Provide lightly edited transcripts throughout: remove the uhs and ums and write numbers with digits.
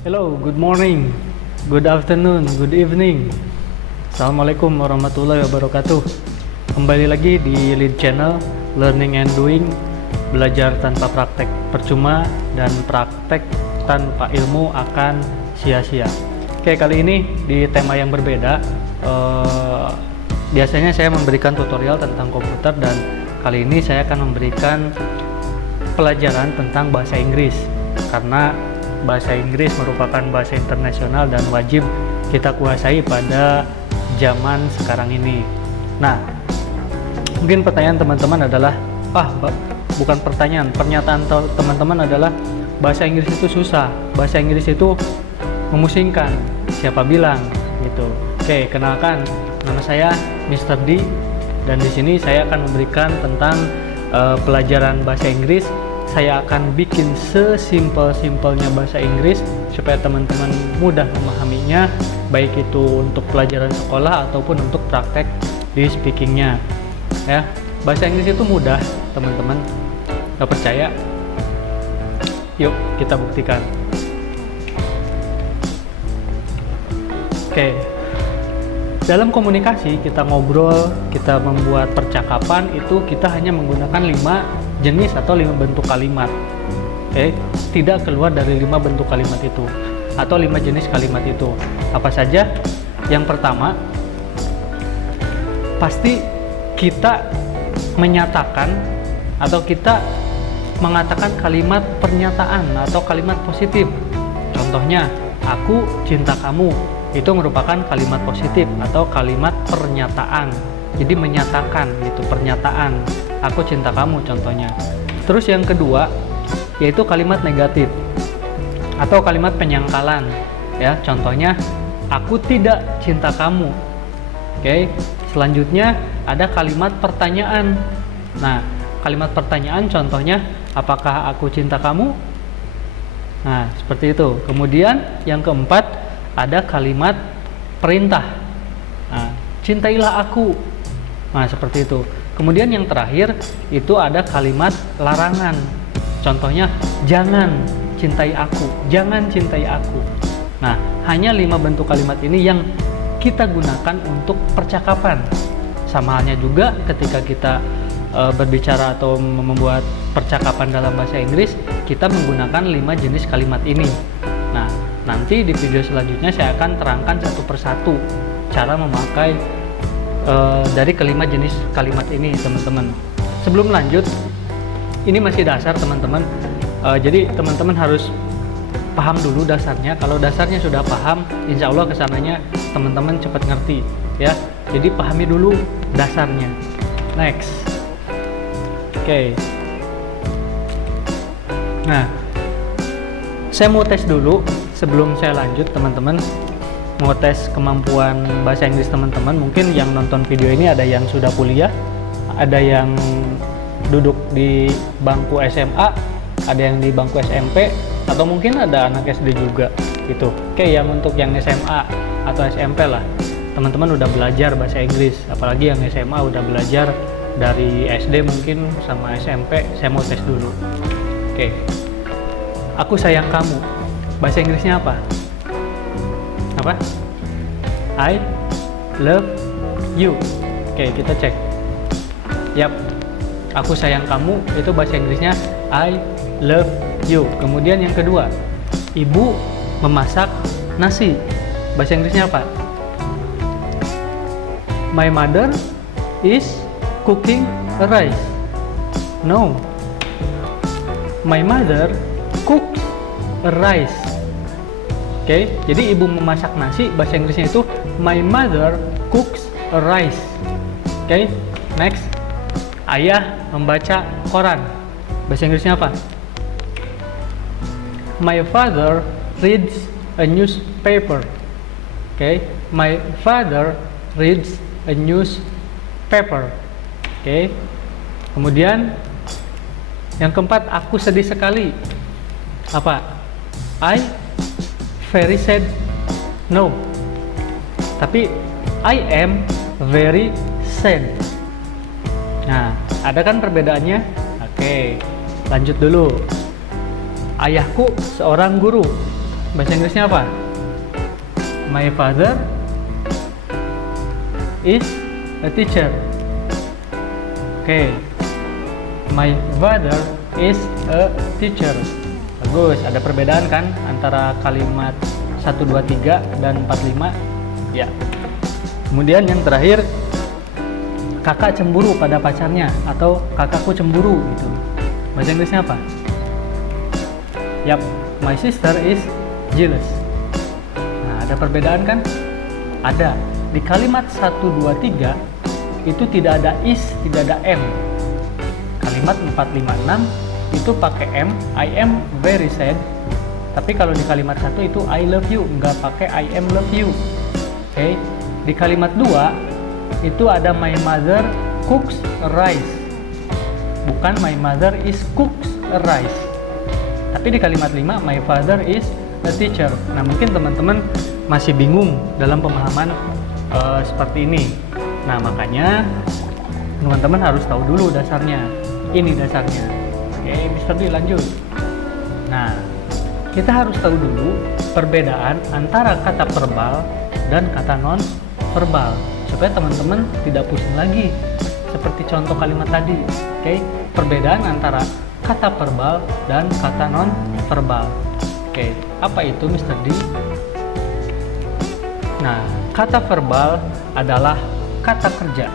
Hello, good morning, good afternoon, good evening. Assalamualaikum warahmatullahi wabarakatuh. Kembali lagi di Lead Channel Learning and Doing, belajar tanpa praktek percuma dan praktek tanpa ilmu akan sia-sia. Oke, kali ini di tema yang berbeda. Biasanya saya memberikan tutorial tentang komputer dan kali ini saya akan memberikan pelajaran tentang bahasa Inggris, karena bahasa Inggris merupakan bahasa internasional dan wajib kita kuasai pada zaman sekarang ini. Nah, mungkin pertanyaan teman-teman adalah, bukan pertanyaan, pernyataan teman-teman adalah bahasa Inggris itu susah, bahasa Inggris itu memusingkan. Siapa bilang gitu? Oke, kenalkan, nama saya Mr. D dan di sini saya akan memberikan tentang pelajaran bahasa Inggris. Saya akan bikin sesimpel-simpelnya bahasa Inggris supaya teman-teman mudah memahaminya, baik itu untuk pelajaran sekolah ataupun untuk praktek di speakingnya. Ya, bahasa Inggris itu mudah, teman-teman. Gak percaya? Yuk kita buktikan. Oke. Dalam komunikasi, kita ngobrol, kita membuat percakapan, itu kita hanya menggunakan 5 jenis atau 5 bentuk kalimat. Oke, tidak keluar dari 5 bentuk kalimat itu atau 5 jenis kalimat itu. Apa saja? Yang pertama, pasti kita menyatakan atau kita mengatakan kalimat pernyataan atau kalimat positif. Contohnya, aku cinta kamu. Itu merupakan kalimat positif atau kalimat pernyataan. Jadi menyatakan gitu, pernyataan. Aku cinta kamu contohnya. Terus yang kedua yaitu kalimat negatif atau kalimat penyangkalan. Ya, contohnya aku tidak cinta kamu. Oke. Selanjutnya ada kalimat pertanyaan. Nah, kalimat pertanyaan contohnya apakah aku cinta kamu? Nah, seperti itu. Kemudian yang keempat ada kalimat perintah. Nah, cintailah aku. Nah, seperti itu. Kemudian yang terakhir itu ada kalimat larangan. Contohnya, jangan cintai aku, jangan cintai aku. Nah, hanya 5 bentuk kalimat ini yang kita gunakan untuk percakapan. Sama halnya juga ketika kita berbicara atau membuat percakapan dalam bahasa Inggris, kita menggunakan 5 jenis kalimat ini. Nah, nanti di video selanjutnya saya akan terangkan satu persatu cara memakai dari kelima jenis kalimat ini, teman-teman. Sebelum lanjut, ini masih dasar, teman-teman. Jadi teman-teman harus paham dulu dasarnya. Kalau dasarnya sudah paham, insya Allah kesananya teman-teman cepat ngerti, ya. Jadi pahami dulu dasarnya. Next. Oke. Nah, saya mau tes dulu sebelum saya lanjut, teman-teman. Mau tes kemampuan bahasa Inggris teman-teman. Mungkin yang nonton video ini ada yang sudah kuliah, ada yang duduk di bangku SMA, ada yang di bangku SMP, atau mungkin ada anak SD juga gitu. Oke, yang untuk yang SMA atau SMP lah, teman-teman udah belajar bahasa Inggris. Apalagi yang SMA udah belajar dari SD mungkin sama SMP. Saya mau tes dulu. Oke, aku sayang kamu, bahasa Inggrisnya apa? Apa? I love you. Oke, kita cek. Yap, aku sayang kamu itu bahasa Inggrisnya I love you. Kemudian yang kedua, ibu memasak nasi, bahasa Inggrisnya apa? My mother is cooking rice. No, my mother cooks rice. Oke, jadi ibu memasak nasi, bahasa Inggrisnya itu my mother cooks rice. Oke, next. Ayah membaca koran, bahasa Inggrisnya apa? My father reads a newspaper. Oke, my father reads a newspaper. Oke, kemudian yang keempat, aku sedih sekali. Apa? I very sad. No, tapi I am very sad. Nah, ada kan perbedaannya? Oke, lanjut dulu. Ayahku seorang guru. Bahasa Inggrisnya apa? My father is a teacher. Oke. My father is a teacher. Bagus, ada perbedaan kan antara kalimat 1, 2, 3 dan 4, 5? Ya. Kemudian yang terakhir, kakak cemburu pada pacarnya atau kakakku cemburu gitu. Bahasa Inggrisnya apa? Yap, my sister is jealous. Nah, ada perbedaan kan? Ada. Di kalimat 1, 2, 3 itu tidak ada is, tidak ada am. Kalimat 4, 5, 6 itu pakai am, I am very sad. Tapi kalau di kalimat 1 itu I love you, nggak pakai I am love you. Oke. Di kalimat 2 itu ada my mother cooks rice. Bukan my mother is cooks rice. Tapi di kalimat 5 my father is a teacher. Nah, mungkin teman-teman masih bingung dalam pemahaman seperti ini. Nah, makanya teman-teman harus tahu dulu dasarnya. Ini dasarnya. Oke, Mr. D lanjut. Nah, kita harus tahu dulu perbedaan antara kata verbal dan kata non verbal supaya teman-teman tidak pusing lagi seperti contoh kalimat tadi. Oke, perbedaan antara kata verbal dan kata non verbal. Oke, apa itu Mr. D? Nah, kata verbal adalah kata kerja.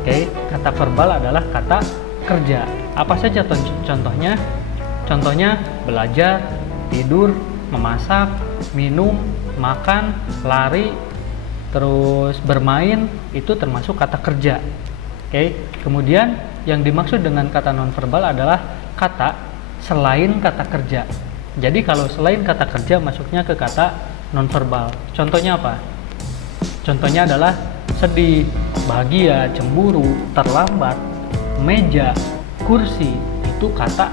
Oke, kata verbal adalah kata kerja. Apa saja contohnya? Contohnya belajar, tidur, memasak, minum, makan, lari, terus bermain, itu termasuk kata kerja. Oke. Kemudian yang dimaksud dengan kata nonverbal adalah kata selain kata kerja. Jadi kalau selain kata kerja masuknya ke kata nonverbal. Contohnya apa? Contohnya adalah sedih, bahagia, cemburu, terlambat, meja, kursi, itu kata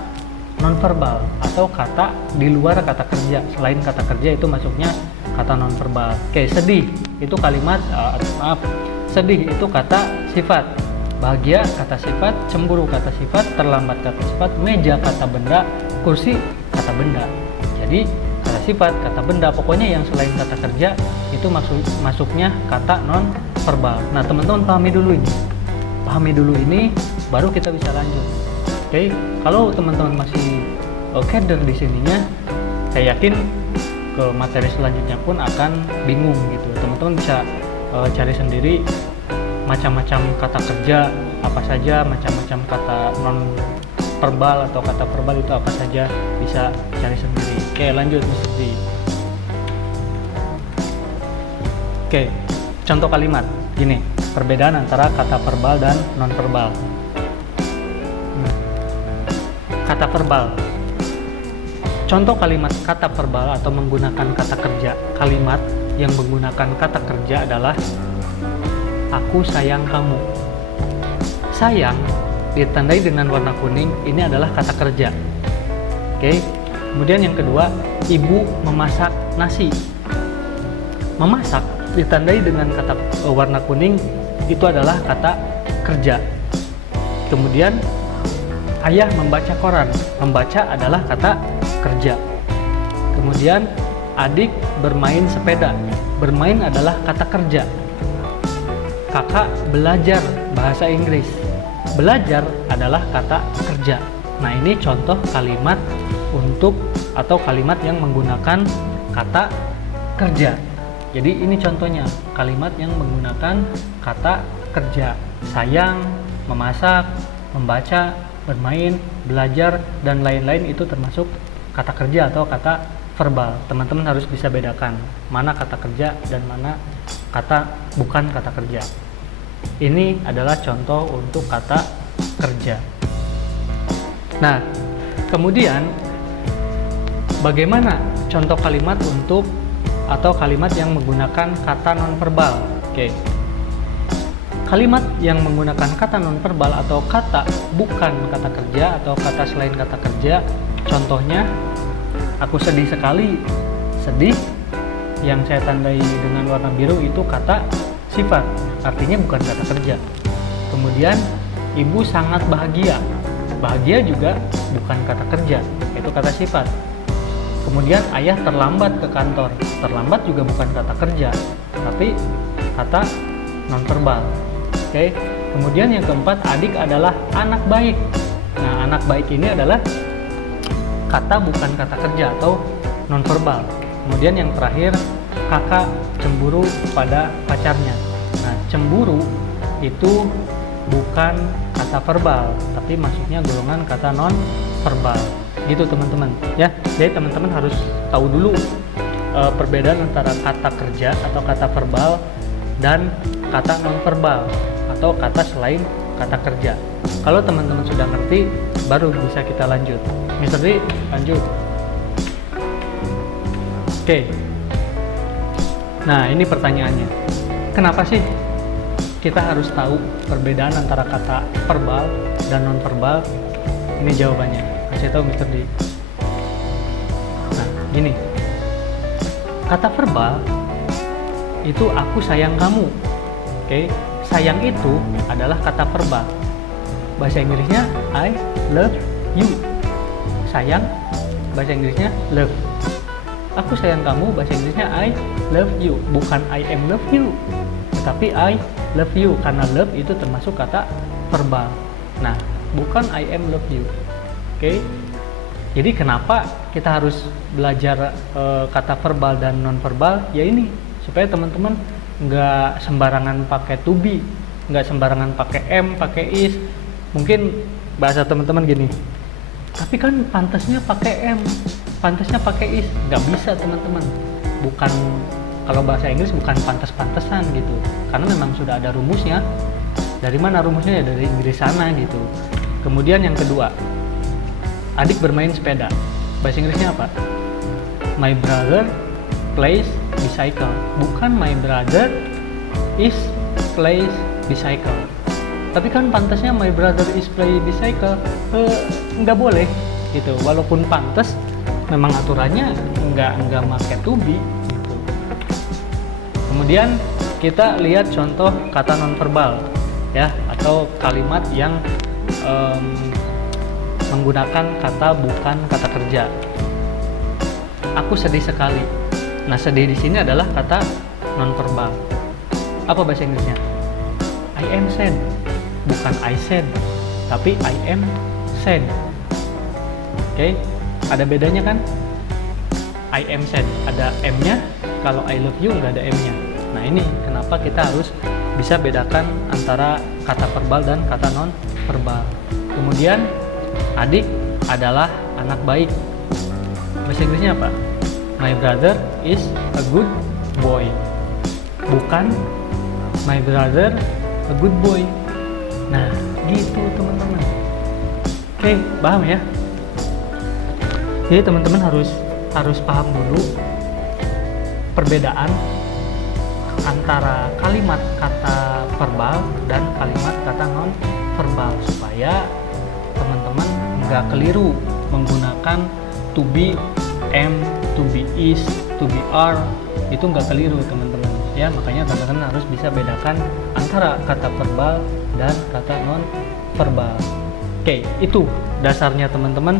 nonverbal atau kata di luar kata kerja. Selain kata kerja itu masuknya kata nonverbal. Oke, sedih itu kalimat sedih itu kata sifat. Bahagia kata sifat, cemburu kata sifat, terlambat kata sifat, meja kata benda, kursi kata benda. Jadi kata sifat, kata benda, pokoknya yang selain kata kerja itu masuknya kata nonverbal. Nah, teman-teman pahami dulu ini baru kita bisa lanjut. Oke, kalau teman-teman masih keder di sininya, saya yakin ke materi selanjutnya pun akan bingung gitu. Teman-teman bisa cari sendiri macam-macam kata kerja apa saja, macam-macam kata non verbal atau kata verbal itu apa saja, bisa cari sendiri. Oke, lanjut Mr. D. Oke, contoh kalimat gini, perbedaan antara kata verbal dan non verbal. Kata verbal, contoh kalimat kata verbal atau menggunakan kata kerja. Kalimat yang menggunakan kata kerja adalah aku sayang kamu. Sayang ditandai dengan warna kuning, ini adalah kata kerja. Oke. Kemudian yang kedua, ibu memasak nasi. Memasak ditandai dengan kata warna kuning, itu adalah kata kerja. Kemudian ayah membaca koran. Membaca adalah kata kerja. Kemudian adik bermain sepeda. Bermain adalah kata kerja. Kakak belajar bahasa Inggris. Belajar adalah kata kerja. Nah, ini contoh kalimat untuk atau kalimat yang menggunakan kata kerja. Jadi ini contohnya kalimat yang menggunakan kata kerja. Sayang, memasak, membaca, bermain, belajar, dan lain-lain itu termasuk kata kerja atau kata verbal. Teman-teman harus bisa bedakan mana kata kerja dan mana kata bukan kata kerja. Ini adalah contoh untuk kata kerja. Nah, kemudian bagaimana contoh kalimat untuk atau kalimat yang menggunakan kata nonverbal? Oke. Kalimat yang menggunakan kata nonverbal atau kata bukan kata kerja atau kata selain kata kerja, contohnya aku sedih sekali. Sedih yang saya tandai dengan warna biru itu kata sifat, artinya bukan kata kerja. Kemudian ibu sangat bahagia. Bahagia juga bukan kata kerja, itu kata sifat. Kemudian ayah terlambat ke kantor. Terlambat juga bukan kata kerja, tapi kata nonverbal. Oke. Kemudian yang keempat, adik adalah anak baik. Nah, anak baik ini adalah kata bukan kata kerja atau nonverbal. Kemudian yang terakhir, kakak cemburu pada pacarnya. Nah, cemburu itu bukan kata verbal, tapi maksudnya golongan kata non-verbal. Gitu teman-teman ya. Jadi teman-teman harus tahu dulu perbedaan antara kata kerja atau kata verbal dan kata non-verbal atau kata selain kata kerja. Kalau teman-teman sudah ngerti, baru bisa kita lanjut. Mr. D, lanjut. Oke. Nah, ini pertanyaannya. Kenapa sih kita harus tahu perbedaan antara kata verbal dan non-verbal? Ini jawabannya. Kasih tahu Mr. D. Nah, gini. Kata verbal itu aku sayang kamu. Oke. Sayang itu adalah kata verbal. Bahasa Inggrisnya I love you. Sayang, bahasa Inggrisnya love. Aku sayang kamu, bahasa Inggrisnya I love you. Bukan I am love you, tetapi I love you, karena love itu termasuk kata verbal. Nah, bukan I am love you. Oke. Jadi kenapa kita harus belajar kata verbal dan non-verbal? Ya ini, supaya teman-teman nggak sembarangan pakai to be, nggak sembarangan pakai am, pakai is. Mungkin bahasa teman-teman gini, tapi kan pantasnya pakai am, pantasnya pakai is. Nggak bisa teman-teman. Bukan, kalau bahasa Inggris bukan pantas-pantasan gitu, karena memang sudah ada rumusnya. Dari mana rumusnya? Ya dari Inggris sana gitu. Kemudian yang kedua, adik bermain sepeda. Bahasa Inggrisnya apa? My brother plays bicycle. Bukan my brother is plays bicycle. Tapi kan pantasnya my brother is play bicycle. Nggak boleh gitu. Walaupun pantas, memang aturannya nggak make to be gitu. Kemudian kita lihat contoh kata nonverbal ya, atau kalimat yang menggunakan kata bukan kata kerja. Aku sedih sekali. Nah, sedih di sini adalah kata nonverbal. Apa bahasa Inggrisnya? I am sad. Bukan I said, tapi I am sad. Oke, ada bedanya kan? I am sad ada M-nya, kalau I love you nggak ada M-nya. Nah, ini kenapa kita harus bisa bedakan antara kata verbal dan kata non-verbal. Kemudian, adik adalah anak baik. Bahasa Inggrisnya apa? My brother is a good boy. Bukan my brother a good boy. Nah, gitu teman-teman. Oke, paham ya? Jadi teman-teman harus paham dulu perbedaan antara kalimat kata verbal dan kalimat kata non verbal, supaya teman-teman nggak keliru menggunakan to be, am, to be is, to be are. Itu nggak keliru teman-teman ya. Makanya teman-teman harus bisa bedakan antara kata verbal dan kata non verbal. Oke, itu dasarnya teman-teman.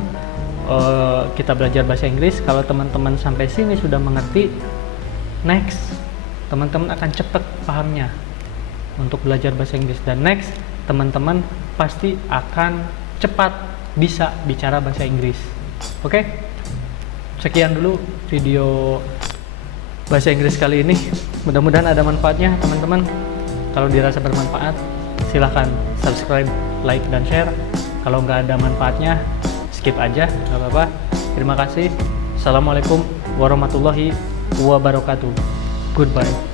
Kita belajar bahasa Inggris. Kalau teman-teman sampai sini sudah mengerti, next teman-teman akan cepat pahamnya untuk belajar bahasa Inggris, dan next teman-teman pasti akan cepat bisa bicara bahasa Inggris. Oke, sekian dulu video bahasa Inggris kali ini. Mudah-mudahan ada manfaatnya teman-teman. Kalau dirasa bermanfaat, silahkan subscribe, like, dan share. Kalau nggak ada manfaatnya, skip aja, nggak apa-apa. Terima kasih. Assalamualaikum warahmatullahi wabarakatuh. Goodbye.